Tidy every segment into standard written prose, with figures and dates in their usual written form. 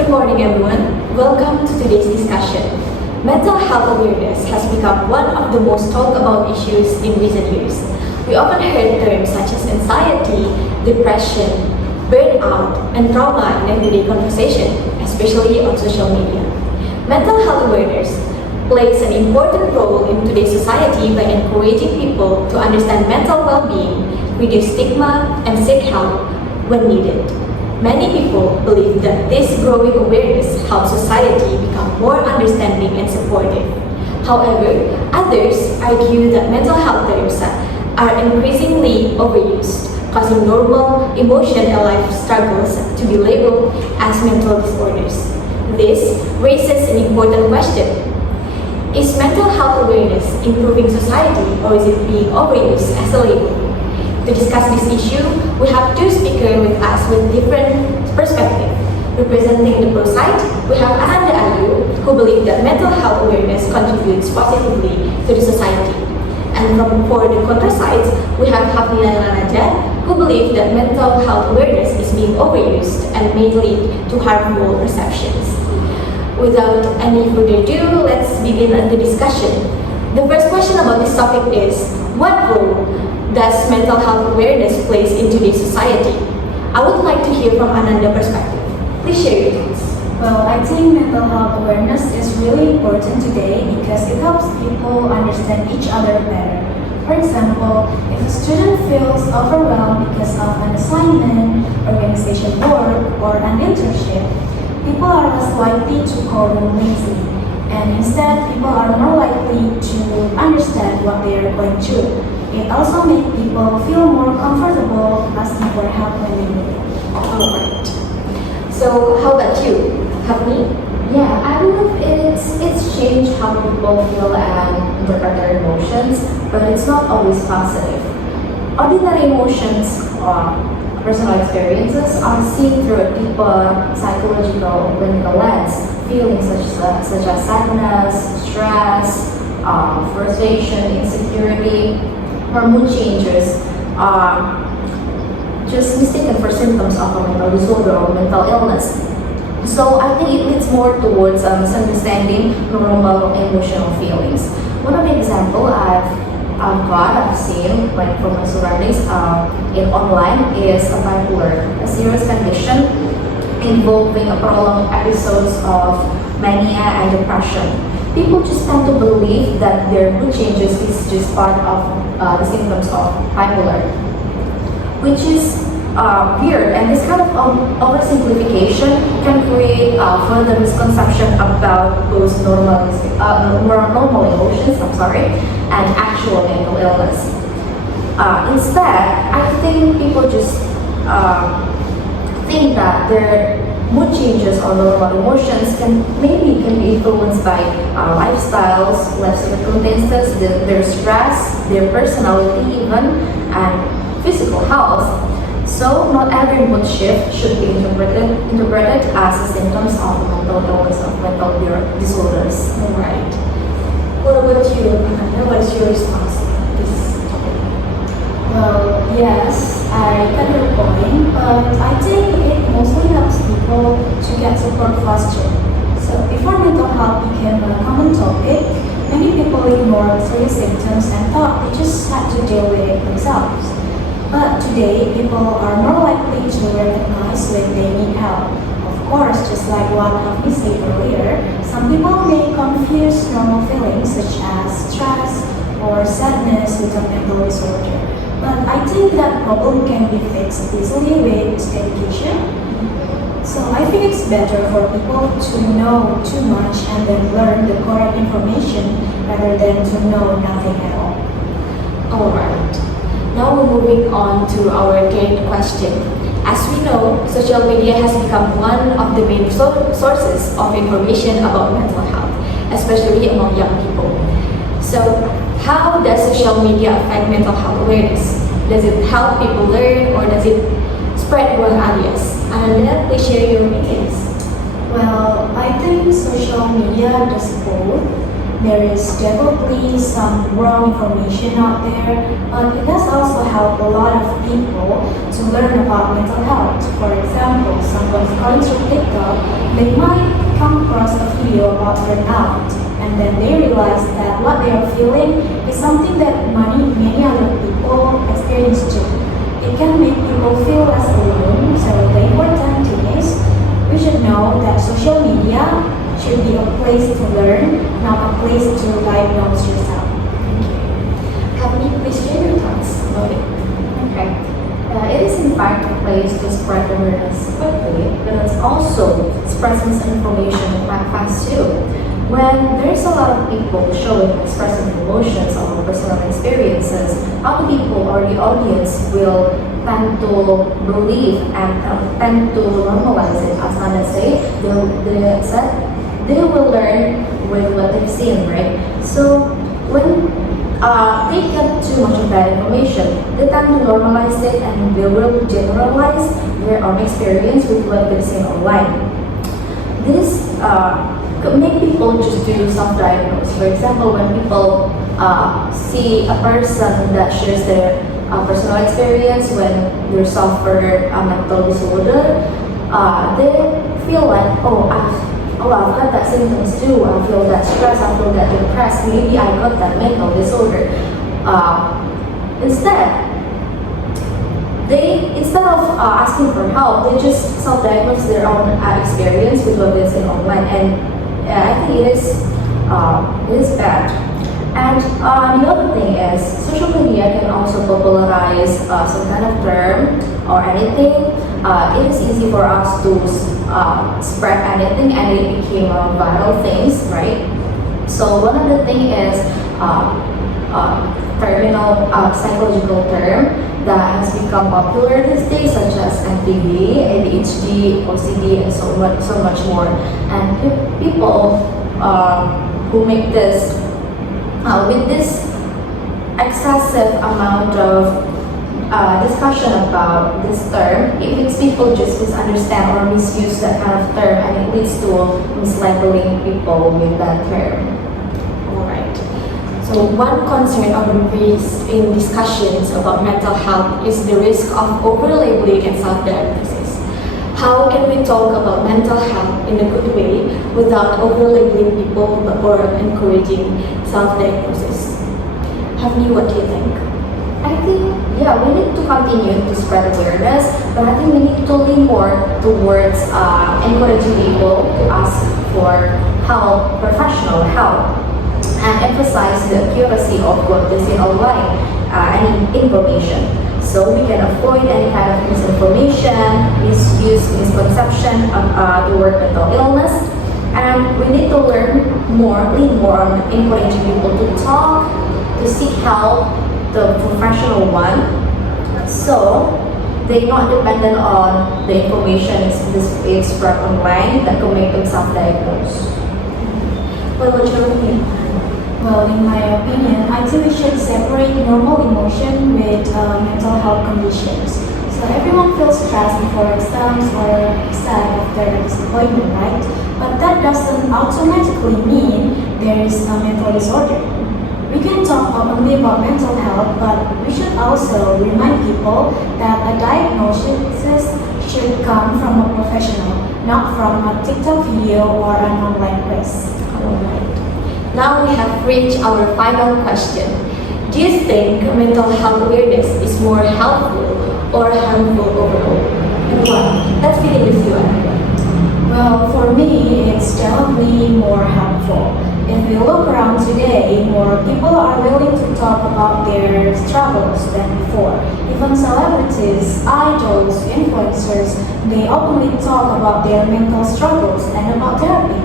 Good morning, everyone. Welcome to today's discussion. Mental health awareness has become one of the most talked about issues in recent years. We often heard terms such as anxiety, depression, burnout, and trauma in everyday conversation, especially on social media. Mental health awareness plays an important role in today's society by encouraging people to understand mental well-being, reduce stigma, and seek help when needed. Many people believe that this growing awareness helps society become more understanding and supportive. However, others argue that mental health terms are increasingly overused, causing normal emotion and life struggles to be labeled as mental disorders. This raises an important question. Is mental health awareness improving society, or is it being overused as a label? To discuss this issue, we have two speakers with us with different perspectives. Representing the pro side, we have Ananda Ayu, who believes that mental health awareness contributes positively to the society. And for the contra side, we have Hafnina Lanaja, who believes that mental health awareness is being overused and may lead to harmful perceptions. Without any further ado, let's begin the discussion. The first question about this topic is, what role does mental health awareness plays in today's society? I would like to hear from Ananda's perspective. Please share your thoughts. Well, I think mental health awareness is really important today because it helps people understand each other better. For example, if a student feels overwhelmed because of an assignment, organization work, or an internship, people are less likely to call them lazy, and instead people are more likely to understand what they are going through. It also makes people feel more comfortable asking for help when they need it. Alright. So how about you, Hafni? Yeah, I believe it's changed how people feel and interpret their emotions, but it's not always positive. Ordinary emotions or personal experiences are seen through a deeper psychological clinical lens. Feelings such as sadness, stress, frustration, insecurity, or mood changes are just mistaken for symptoms of a mental disorder or mental illness. So I think it leads more towards misunderstanding normal emotional feelings. One of the example I've seen like from my surroundings in online is a bipolar, a serious condition involving a prolonged episodes of mania and depression. People just tend to believe that their mood changes is just part of the symptoms of bipolar, which is weird, and this kind of oversimplification can create further misconception about those normal emotions, and actual mental illness. Instead, I think people just think that their mood changes or normal emotions can be influenced by lifestyles, life circumstances, their stress, their personality even, and physical health. So not every mood shift should be interpreted as symptoms of mental illness or mental disorders. Alright. What about you, Ananda? What is your response to this topic? Well, yes, I get your point, but I think it mostly helps people to get support faster. So before mental health became a common topic, many people ignored serious symptoms and thought they just had to deal with it themselves. But today, people are more likely to recognize when they need help. Of course, just like what Hafni said earlier, some people may confuse normal feelings such as stress or sadness with a mental disorder. But I think that problem can be fixed easily with education. So I think it's better for people to know too much and then learn the correct information rather than to know nothing at all. Alright. Now we're moving on to our third question. As we know, social media has become one of the main sources of information about mental health, especially among young people. So, how does social media affect mental health awareness? Does it help people learn, or does it spread wrong ideas? Ananda, please share your opinions. Well, I think social media does both. There is definitely some wrong information out there, but it has also helped a lot of people to learn about mental health. For example, someone scrolling through TikTok, they might come across a video about burnout, and then they realize that what they are feeling is something that many other people experience too. It can make people feel less alone, so the important thing is we should know that social media should be a place to learn, not a place to diagnose yourself. Have me please share your thoughts about it. Okay. It is in fact a place to spread awareness quickly, but it's also spreads misinformation quite fast too. When there's a lot of people showing expressing emotions or personal experiences, other people or the audience will tend to believe and tend to normalize it. As Nanda said, they will learn with what they've seen, right? So when they get too much of that information, they tend to normalize it and they will generalize their own experience with what they've seen online. This could make people just do self-diagnose. For example, when people see a person that shares their personal experience when they suffer a mental disorder, they feel like, I've got that symptoms too. I feel that stress. I feel that depressed. Maybe I got that mental disorder. Instead of asking for help, they just self-diagnose their own experience with what they see online, and I think it is bad. And the other thing is, social media can also popularize some kind of term or anything. It is easy for us to spread anything, and it became a viral things, right? So one of the thing is terminal psychological term that has become popular these days, such as MTV, ADHD, OCD, and so much more. And people who make this with this excessive amount of discussion about this term, it makes people just misunderstand or misuse that kind of term, and it leads to mislabeling people with that term. Alright. So one concern often raised in discussions about mental health is the risk of over-labeling and self-diagnosis. How can we talk about mental health in a good way without over-labeling people or encouraging self-diagnosis? Havni, what do you think? I think, we need to continue to spread awareness, but I think we need to lean more towards encouraging people to ask for help, professional help, and emphasize the accuracy of what they see online and information. So we can avoid any kind of misinformation, misuse, misconception toward mental illness, and we need to lean more on encouraging people to talk, to seek help, the professional one, so they're not dependent on the information is spread online that can make them self-diagnose. What about your opinion? Well, in my opinion, I think we should separate normal emotion with mental health conditions. So everyone feels stressed before exams or sad after a disappointment, right? But that doesn't automatically mean there is a mental disorder. We can talk openly about mental health, but we should also remind people that a diagnosis should come from a professional, not from a TikTok video or an online quiz. Alright. Now we have reached our final question. Do you think mental health awareness is more helpful or harmful overall? And why? Let's begin with you, Anna. Well, for me, it's definitely more helpful. If we look around today, more people are willing to talk about their struggles than before. Even celebrities, idols, influencers, they openly talk about their mental struggles and about therapy.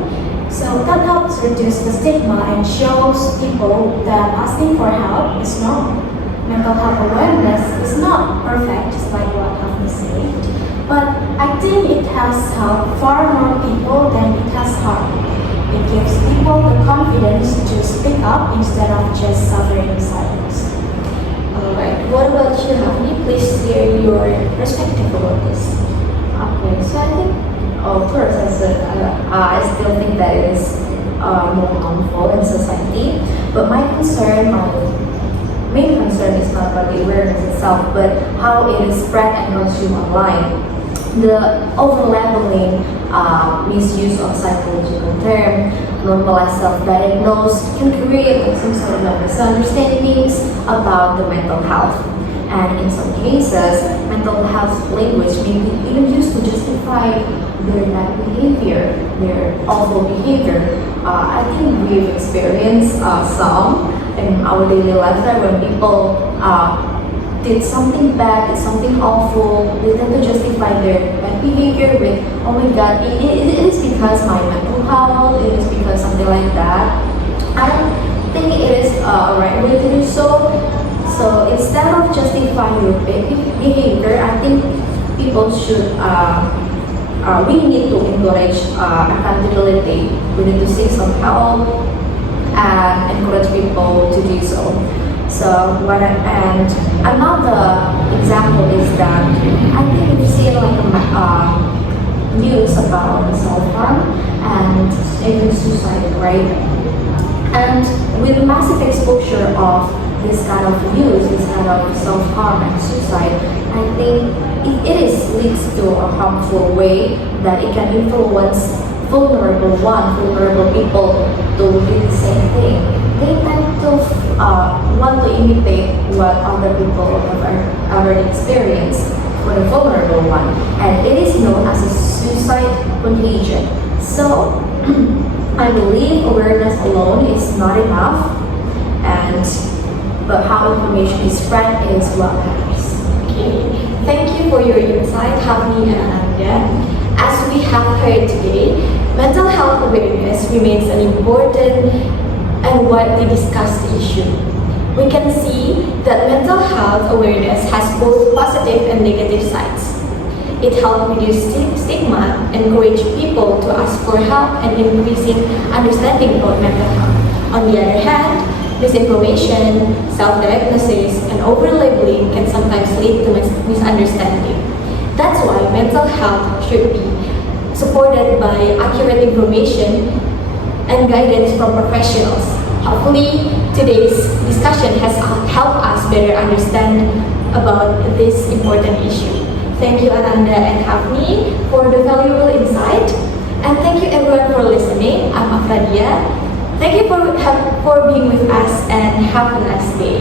So that helps reduce the stigma and shows people that asking for help is normal. Mental health awareness is not perfect, just like what Hafni said, but I think it has helped far more people than it has harmed. It gives people the confidence to speak up instead of just suffering in silence. Alright, what about you, Hafni? Please share your perspective about this. Okay, so I think, first I said, I still think that it is more harmful in society. But my main concern is not about the awareness itself, but how it is spread and consumed online. The overlabeling misuse of psychological term, normalized self-diagnose can create some sort of misunderstandings about the mental health. And in some cases, mental health language may be even used to justify their bad behavior, their awful behavior. I think we've experienced some in our daily lives, right, when people did something bad, did something awful, they tend to justify their bad behavior with, oh my god, it is because my mental health, it is because something like that. I don't think it is a right way to do so. So instead of justifying your bad behavior, I think people should, we need to encourage accountability. We need to seek some help and encourage people to do so. So and another example is that I think we've seen like news about self-harm and even suicide, right? And with massive exposure of this kind of news, this kind of self-harm and suicide, I think it leads to a harmful way that it can influence vulnerable people to do the same thing. They tend to want to imitate what other people have already experienced for the vulnerable one, and it is known as a suicide contagion. So I believe awareness alone is not enough, but how information is spread is what matters. Okay, thank you for your insight, Havni and Ananda. As we have heard today, mental health awareness remains an important and widely discussed issue. We can see that mental health awareness has both positive and negative sides. It helps reduce stigma, encourage people to ask for help, and increasing understanding about mental health. On the other hand, misinformation, self-diagnosis, and over-labeling can sometimes lead to misunderstanding. That's why mental health should be supported by accurate information and guidance from professionals. Hopefully, today's discussion has helped us better understand about this important issue. Thank you, Ananda and Havni, for the valuable insight. And thank you everyone for listening. I'm Afradia. Thank you for being with us and have a nice day.